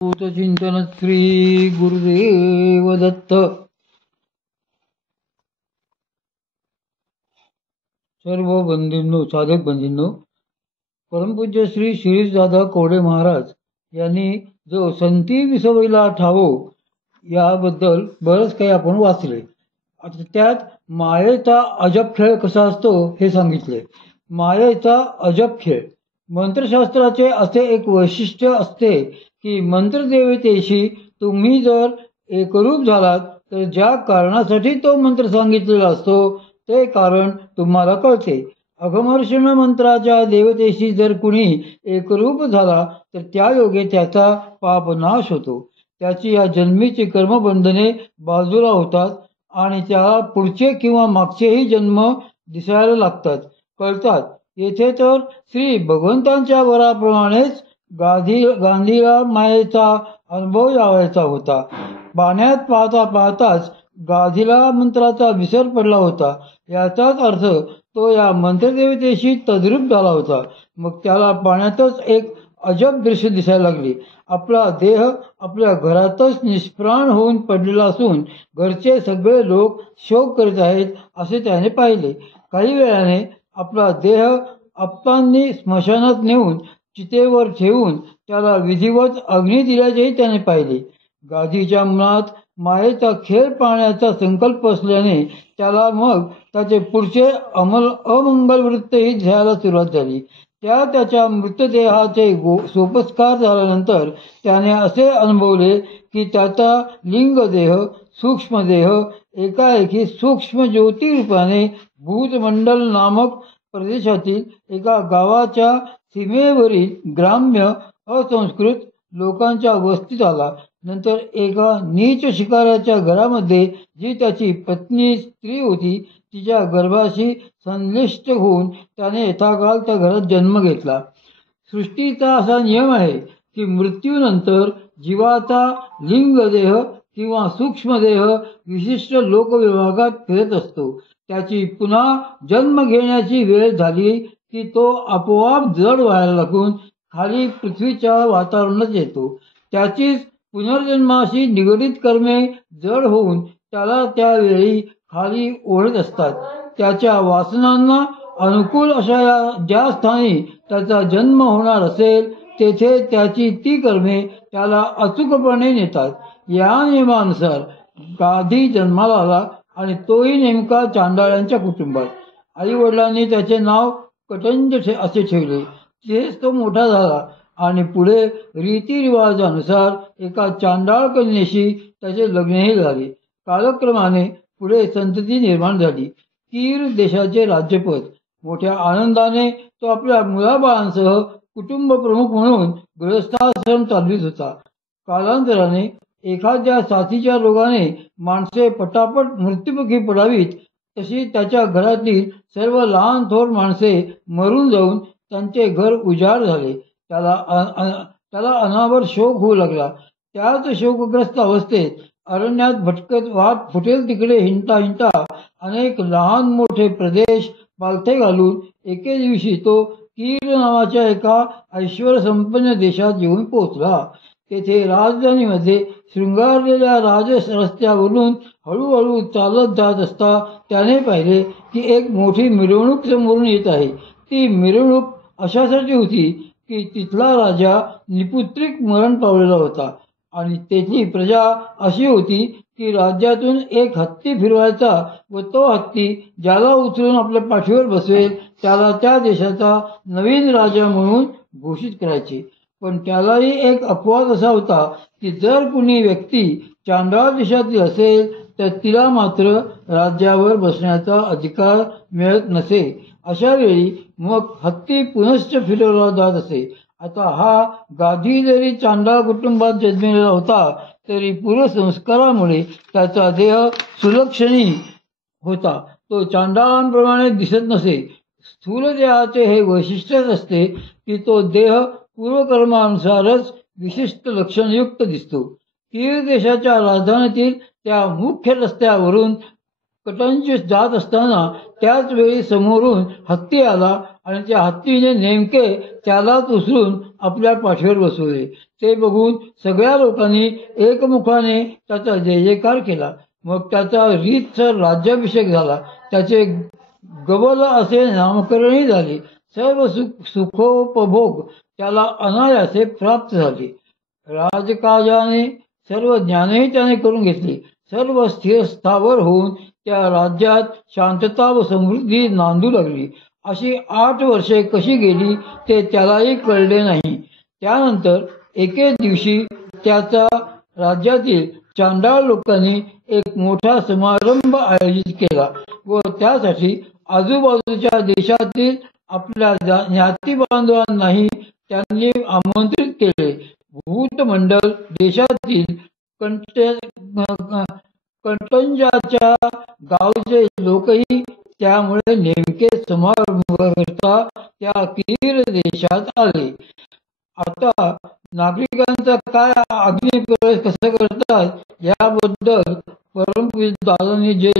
चिंतन श्री गुरुदेव दत्त. सर्व बंधूंनो, साधक बंधूंनो, परमपूज्य श्री शिरीषदादा कवडे महाराज यांनी जो संती विसवईला ठावो याबद्दल बरंच काही आपण वाचले. आता त्यात मायेचा अजब खेळ कसा असतो हे सांगितले. मायेचा अजब खेळ. मंत्रशास्त्राचे असे एक वैशिष्ट्य असते की मंत्रदेवतेशी तुम्ही जर एकरूप झालात तर ज्या कारणासाठी तो मंत्र सांगितलेला असतो ते कारण तुम्हाला कळते. अघमर्षण मंत्राच्या देवतेशी जर कुणी एकरूप झाला तर त्या योगे त्याचा पापनाश होतो. त्याची या जन्मीची कर्मबंधने बाजूला होतात आणि त्याला पुढचे किंवा मागचेही जन्म दिसायला लागतात, कळतात. येथे तर श्री भगवंतांच्या वराप्रमाणेच गांधीला मायेचा अनुभव यावायचा होता. पाण्यात पाहता पाहताच गाधीला मंत्राचा विसर पडला होता. याचाच अर्थ तो या मंत्रदेवतेशी तद्रूप झाला होता. मग त्याला पाण्यातच एक अजब दृश्य दिसायला लागली. आपला देह आपल्या घरातच निष्प्राण होऊन पडलेला असून घरचे सगळे लोक शोक करीत आहेत असे त्याने पाहिले. काही वेळाने आपला देह आप्तांनी स्मशानात नेऊन चितेवर ठेवून त्याला विधिवत अग्नी दिल्याचेही त्याने पाहिले. गाधीच्या मनात मायेचा खेळ पाहण्याचा संकल्प असल्याने त्याला मग त्याचे पुढचे अमंगल वृत्तही ध्यायला सुरुवात झाली. त्याच्या मृतदेहाचे सोपस्कार झाल्यानंतर त्याने असे अनुभवले की त्याचा लिंगदेह सूक्ष्मदेह एकाएकी सूक्ष्म ज्योती रूपाने भूतमंडल नामक प्रदेशातील एका गावाच्या सीमेवरील ग्राम्य असंस्कृत लोकांच्या वस्तीत आला. नंतर एका नीच शिकाऱ्याच्या घरामध्ये जी त्याची पत्नी स्त्री होती तिच्या गर्भाशी संलिष्ट होऊन त्याने यथाकाल त्या घरात जन्म घेतला. सृष्टीचा असा नियम आहे की मृत्यूनंतर जीवाचा लिंगदेह किंवा सूक्ष्मदेह विशिष्ट लोकविभागात फिरत असतो. त्याची पुन्हा जन्म घेण्याची वेळ झाली की तो आपोआप जड व्हायला लागून खाली पृथ्वीच्या वातावरणात येतो. त्याचीच पुनर्जन्माशी निगडीत कर्मे जड होऊन त्याला त्यावेळी खाली ओढत असतात. त्याच्या वासनांना अनुकूल अशा ज्या स्थानी त्याचा जन्म होणार असेल तेथे त्याची ती कर्मे त्याला अचूकपणे नेतात. या नियमानुसार गाधी जन्माला आला आणि तोही नेमका चांडाळ्यांच्या कुटुंबात. आई वडिलांनी त्याचे नाव कटंज असे ठेवले. तेच तो मोठा झाला आणि पुढे रीतिरिवाजानुसार एका चांडाळ कन्येशी त्याचे लग्नही झाले. कालक्रमाने पुढे संतती निर्माण झाली. कीर देशाचे राज्यपद. मोठ्या आनंदाने तो आपल्या मुलाबाळांसह कुटुंब प्रमुख म्हणून गृहस्थाश्रम चालवित होता. कालांतराने एखाद्या साथीच्या रोगाने माणसे पटापट मृत्युमुखी पडावीत तशी त्याच्या घरातील सर्व लहान थोर माणसे मरून जाऊन त्यांचे घर उजाड झाले. त्याला अनावर शोक होऊ लागला. त्याच शोकग्रस्त अवस्थेत अरण्यात भटकत वाट फुटेल तिकडे हिंडता अनेक लहान मोठे प्रदेश पालथे घालून एके दिवशी तो कीर नावाच्या एका ऐश्वर्यसंपन्न देशात येऊन पोहोचला. तेथे राजधानीमध्ये शृंगारलेल्या रस्त्यावरून हळूहळू चालत जात असता त्याने पाहिले की एक मोठी मिरवणूक समोरून येत आहे. ती मिरवणूक अशासाठी होती की तिथला राजा निपुत्रिक मरण पावलेला होता आणि तेथली प्रजा अशी होती की राज्यातून एक हत्ती फिरवायचा व तो हत्ती ज्याला उचलून आपल्या पाठीवर बसवेल त्याला त्या देशाचा नवीन राजा म्हणून घोषित करायचे. पण त्यालाही एक अपवाद असा होता की जर कुणी व्यक्ती चांडाळ देशातील असेल तर तिला मात्र राज्यावर बसण्याचा अधिकार मिळत नसे. अशा वेळी मग हत्ती पुनश्च फिरवला जात असे. आता हा गाधी जरी चांडाळ कुटुंबात जन्मलेला होता तरी पूर्वसंस्कारामुळे त्याचा देह सुलक्षणी होता. तो चांडाळांप्रमाणे दिसत नसे. स्थूल देहाचे हे वैशिष्ट्यच असते की तो देह पूर्वकर्मानुसारच विशिष्ट लक्षणयुक्त दिसतो. कीर देशाच्या राजधानीतील त्या मुख्य रस्त्यावरून कटंच जात असताना त्याच वेळी समोरून हत्ती आला आणि त्या हत्तीने नेमके त्यालाच उचलून आपल्या पाठीवर बसवले. ते बघून सगळ्या लोकांनी एकमुखाने त्याचा जय जयकार केला. मग त्याचा रीतसर राज्याभिषेक झाला. त्याचे गबल असे नामकरणही झाले. सर्व सुखोपभोग त्याला अनायासे प्राप्त झाले. राजकाजाने सर्व ज्ञानही त्याने करून घेतली. सर्व स्थिर स्थावर होऊन त्या राज्यात शांतता व समृद्धी नांदू लागली. अशी 8 वर्षे कशी गेली ते त्यालाही कळले नाही. त्यानंतर एके दिवशी त्याचा राज्यातील चांडाळ लोकांनी एक मोठा समारंभ आयोजित केला व त्यासाठी आजूबाजूच्या देशातील आपल्या ज्ञाती बांधवांनाही त्यांनी आमंत्रित केले. भूतमंडल देशातील कंटंजाच्या गावचे लोकही त्यामुळे नेमके समारंभाकरता त्या कीर देशात आले. आता नागरिकांचा काय अग्निप्रवेश कसा करतात याबद्दल परमपूज्य दादांनी जे